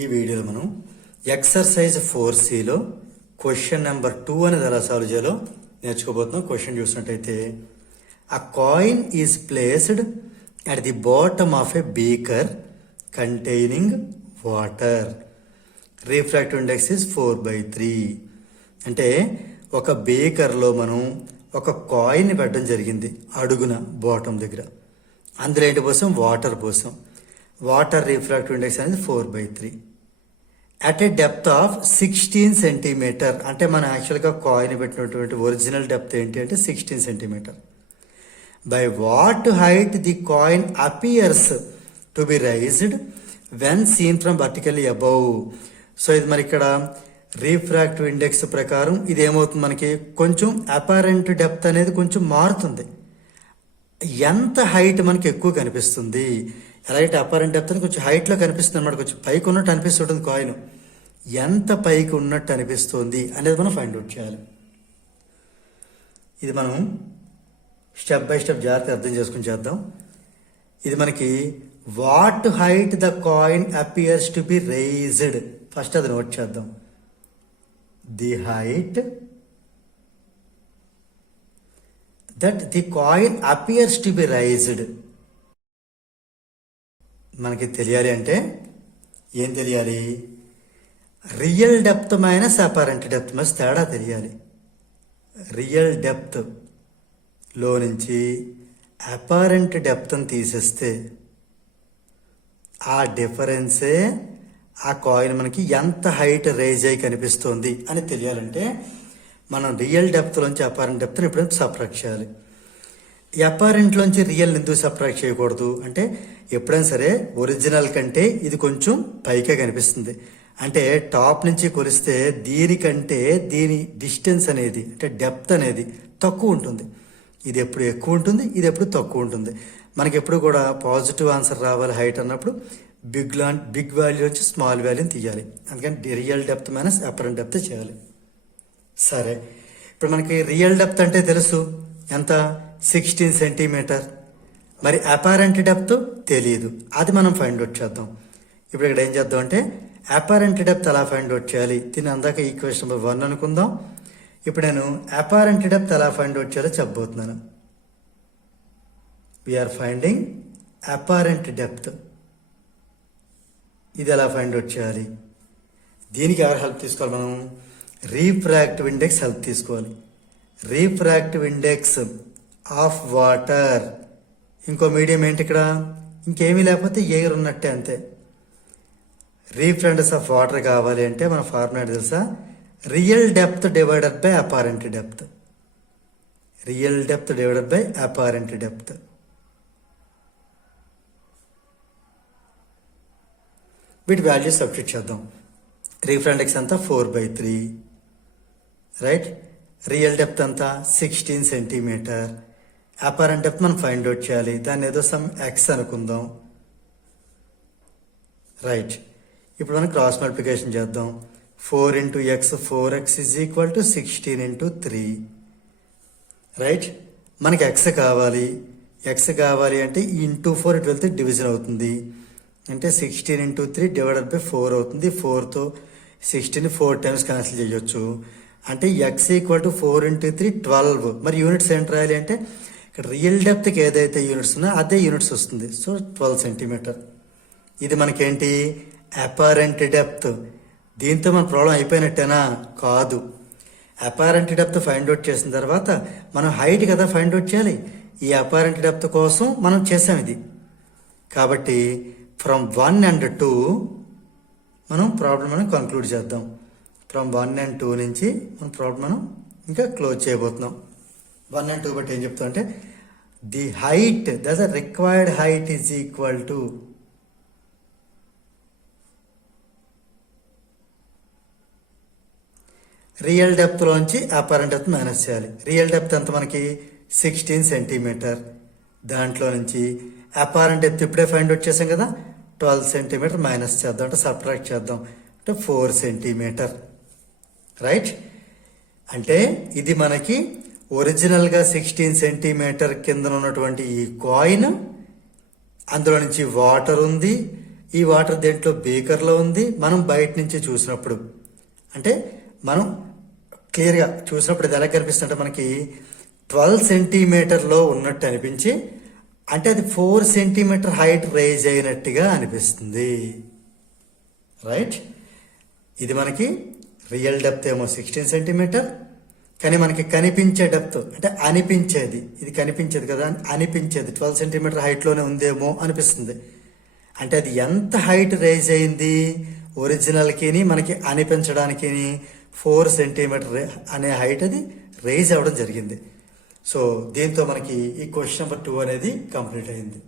ఈ వీడియోలో మనం ఎక్సర్సైజ్ 4Cలో క్వశ్చన్ నెంబర్ 2 అనేది ఎలా సాల్వ్ చేయాలో నేర్చుకోబోతున్నాం. క్వశ్చన్ చూసినట్టయితే, అ coin is placed at the bottom of a beaker containing water. Refractive index is 4/3. అంటే ఒక బీకర్లో మనం ఒక కాయిన్ పెట్టడం జరిగింది అడుగున బాటమ్ దగ్గర. అందులో ఏంటి పోసాం? వాటర్ పోసాం. వాటర్ రిఫ్రాక్టివ్ ఇండెక్స్ అనేది 4/3 at a depth of 16 centimetre. అంటే మనం యాక్చువల్గా కాయిన్ పెట్టినటువంటి ఒరిజినల్ డెప్త్ ఏంటి అంటే 16 centimetre. By what height the coin appears to be raised when seen from vertically above. So ఇది మరి ఇక్కడ రిఫ్రాక్టివ్ ఇండెక్స్ ప్రకారం ఇది ఏమవుతుంది, మనకి కొంచెం అపారెంట్ డెప్త్ అనేది కొంచెం మారుతుంది. ఎంత హైట్ మనకి ఎక్కువ కనిపిస్తుంది, ఎలాగైతే అపారెంట్ డెప్త్ అని కొంచెం హైట్లో కనిపిస్తుంది అనమాట, కొంచెం పైకి ఉన్నట్టు అనిపిస్తుంటుంది కాయిన్, ఎంత పైకి ఉన్నట్టు అనిపిస్తుంది అనేది మనం ఫైండ్ అవుట్ చేయాలి. ఇది మనం స్టెప్ బై స్టెప్ జాగ్రత్తగా అర్థం చేసుకుని చేద్దాం. ఇది మనకి what height the coin appears to be raised, first అది నోట్ చేద్దాం. The height that the coin appears to be raised. మనకి తెలియాలి అంటే ఏం తెలియాలి? Real depth minus apparent depth మధ్య తేడా తెలియాలి. రియల్ డెప్త్ లో నుంచి అపారెంట్ డెప్త్ని తీసేస్తే ఆ డిఫరెన్సే ఆ కాయిన్ మనకి ఎంత హైట్ రైజ్ అయి కనిపిస్తుంది అని తెలియాలంటే మనం రియల్ డెప్త్లోంచి అపారెంట్ డెప్త్ని ఎప్పుడైనా సబ్ట్రాక్ట్ చేయాలి. అపారెంట్లోంచి రియల్ ఎందుకు సబ్ట్రాక్ట్ చేయకూడదు అంటే, ఎప్పుడైనా సరే ఒరిజినల్ కంటే ఇది కొంచెం పైకే కనిపిస్తుంది. అంటే టాప్ నుంచి కొలిస్తే దీనికంటే దీని డిస్టెన్స్ అనేది అంటే డెప్త్ అనేది తక్కువ ఉంటుంది. ఇది ఎప్పుడు ఎక్కువ ఉంటుంది, ఇది ఎప్పుడు తక్కువ ఉంటుంది. మనకి ఎప్పుడు కూడా పాజిటివ్ ఆన్సర్ రావాలి హైట్ అన్నప్పుడు బిగ్ వాల్యూ వచ్చి స్మాల్ వాల్యూని తీయాలి. అందుకని real depth minus apparent depth చేయాలి. సరే, ఇప్పుడు మనకి రియల్ డెప్త్ అంటే తెలుసు ఎంత, 16 సెంటీమీటర్. మరి అపారెంట్ డెప్త్ తెలియదు, అది మనం ఫైండ్ అవుట్ చేద్దాం. ఇప్పుడు ఇక్కడ ఏం చేద్దాం అంటే అపారెంట్ డెప్త్ ఎలా ఫైండ్ అవుట్ చేయాలి, దీని అందాక ఈక్వేషన్ నెంబర్ 1 అనుకుందాం. ఇప్పుడు నేను అపారెంట్ డెప్త్ ఎలా ఫైండ్ అవుట్ చేయాలో చెప్పబోతున్నాను. We're finding apparent depth. ఇది ఎలా ఫైండ్ అవుట్ చేయాలి? దీనికి ఎవరు హెల్ప్ తీసుకోవాలి? మనం రిఫ్రాక్టివ్ ఇండెక్స్ హెల్ప్ తీసుకోవాలి. రిఫ్రాక్టివ్ ఇండెక్స్ ఆఫ్ వాటర్, ఇంకో మీడియం ఏంటి ఇక్కడ, ఇంకేమీ లేకపోతే ఎయిర్ ఉన్నట్టే అంతే. రిఫ్రాక్టివ్ ఇండెక్స్ ఆఫ్ వాటర్ కావాలి అంటే మన ఫార్ములా తెలుసా? Real depth divided by apparent depth. Real depth divided by apparent depth. వీటి వాల్యూస్ సబ్స్టిట్యూట్ చేద్దాం. రిఫ్రాక్టివ్ ఇండెక్స్ అంతా 4/3, రైట్. రియల్ డెప్త్ అంతా 16 సెంటీమీటర్. అపారెంట్ డెప్త్ మనం ఫైండ్ అవుట్ చేయాలి, దాన్ని ఏదో సమ్ ఎక్స్ అనుకుందాం, రైట్. ఇప్పుడు మనం క్రాస్ మల్టిప్లికేషన్ చేద్దాం. 4 × x, 4x is equal to 16 × 3, right. మనకి ఎక్స్ కావాలి. ఎక్స్ కావాలి అంటే ఈ ఇంటూ 4 ఇటు వెళ్తే డివిజన్ అవుతుంది. అంటే 16 × 3 డివైడెడ్ బై 4 అవుతుంది. 4తో 16 4 టైమ్స్ క్యాన్సిల్ చేయొచ్చు. అంటే ఎక్స్ ఈక్వల్ టు 4 × 3 12. మరి యూనిట్స్ ఏంటి రాయాలి అంటే, ఇక్కడ రియల్ డెప్త్కి ఏదైతే యూనిట్స్ ఉన్నాయో అదే యూనిట్స్ వస్తుంది. So 12 centimetre. ఇది మనకేంటి? Apparent depth. దీంతో మన ప్రాబ్లం అయిపోయినట్టేనా? కాదు. అపారెంట్ డెప్త్ ఫైండ్ అవుట్ చేసిన తర్వాత మనం హైట్ కదా ఫైండ్ అవుట్ చేయాలి. ఈ అపారెంట్ డెప్త్ కోసం మనం చేసాం ఇది. కాబట్టి ఫ్రమ్ 1 and 2 మనం ప్రాబ్లం మనం కంక్లూడ్ చేద్దాం. ఫ్రమ్ 1 and 2 నుంచి మన ప్రాబ్లం మనం ఇంకా క్లోజ్ చేయబోతున్నాం. 1 and 2 బట్టి ఏం చెప్తాం అంటే, the height the required height is equal to real డెప్త్లోంచి అపారెంట్ డెప్త్ మైనస్ చేయాలి. రియల్ డెప్త్ అంత మనకి 16 సెంటీమీటర్. దాంట్లో నుంచి అపారెంట్ డెప్త్ ఇప్పుడే ఫైండ్ అవుట్ చేసాం కదా, 12 సెంటీమీటర్ మైనస్ చేద్దాం, అంటే సబ్ట్రాక్ట్ చేద్దాం, అంటే 4 సెంటీమీటర్, రైట్. అంటే ఇది మనకి ఒరిజినల్గా 16 సెంటీమీటర్ కింద ఉన్నటువంటి ఈ కాయిన్, అందులో నుంచి వాటర్ ఉంది, ఈ వాటర్ దేంట్లో బీకర్లో ఉంది, మనం బయట నుంచి చూసినప్పుడు అంటే మనం క్లియర్గా చూసినప్పుడు ఇది ఎలా కనిపిస్తుంటే మనకి 12 సెంటీమీటర్లో ఉన్నట్టు అనిపించి అంటే అది 4 సెంటీమీటర్ హైట్ రైజ్ అయినట్టుగా అనిపిస్తుంది. రైట్, ఇది మనకి రియల్ డెప్త్ ఏమో 16 సెంటీమీటర్, కానీ మనకి కనిపించే డెప్త్ అంటే అనిపించేది, ఇది కనిపించేది కదా, అనిపించేది 12 సెంటీమీటర్ హైట్లోనే ఉందేమో అనిపిస్తుంది. అంటే అది ఎంత హైట్ రైజ్ అయింది ఒరిజినల్కి మనకి అనిపించడానికి 4 సెంటీమీటర్ అనే హైట్ అది రైజ్ అవ్వడం జరిగింది. సో దీంతో మనకి ఈ క్వశ్చన్ నెంబర్ 2 అనేది కంప్లీట్ అయింది.